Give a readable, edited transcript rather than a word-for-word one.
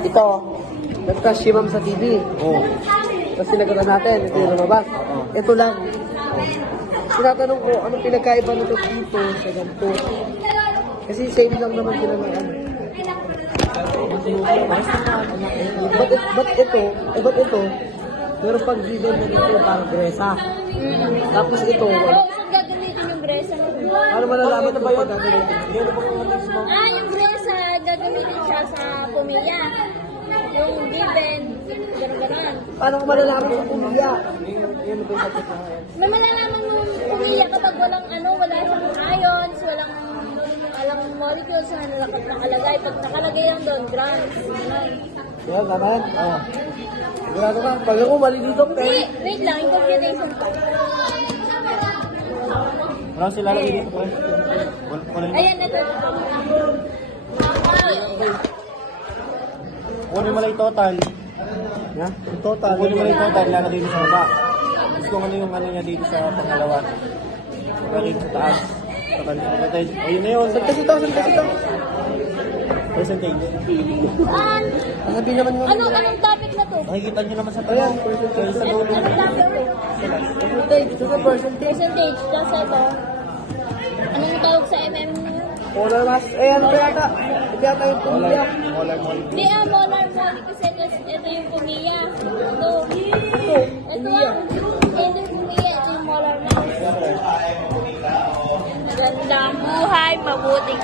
Ito, nag-crush si ma'am sa TV. Oo. Tapos sinagutan natin, ito yung lumabas. Ito lang. Tinatanong ko, anong pinagkaiba nito dito sa ganito? Kasi same lang naman sila ng ano. Ba't ito, meron pang given na dito parang gresa. Tapos ito, Oo, saan gagamitin yung bresa mo? ano malalaman ito ba yun? Yung bresa, gagamitin siya sa pumiya. Yung given, gano'n-gano'n. Paano ko malalaman sa pumiya? May malalaman mo pumiya kapag walang wala siyang ions, walang molecules na nakalagay. Pag nakalagay lang doon, grams. Gano'n. Yan, naman. Oo. Sigurado ka, pag ako mali dito, Hindi, wait lang, yung computation pa. Ano sila lagi dito? Ayan, ito. Kunin mo lang yung total. Ha? Yung total. Kunin mo lang yung total, ilalagay mo sa baba. Tapos kung ano yung ano niya dito sa pangalawa. Lagay sa taas. Percentage. Ayun na yun. Saan kasi ito? Percentage. Ang sabi naman mo. Anong topic na to? Makikita nyo naman sa Ayan, tanong. percentage. Sa dulo. Anong topic to? Percentage. Ito sa percentage. Percentage, tapos ito. Anong tawag sa MM niyo? Polar mass. Eh, ano ba yata? Ito yata yung pumiya. Molar. Hindi, molar moly kasi ito yung pumiya. Ito. Ito, Ito pumiya. ito yung pumiya, ito yung molar mass. Magandang buhay, mabuting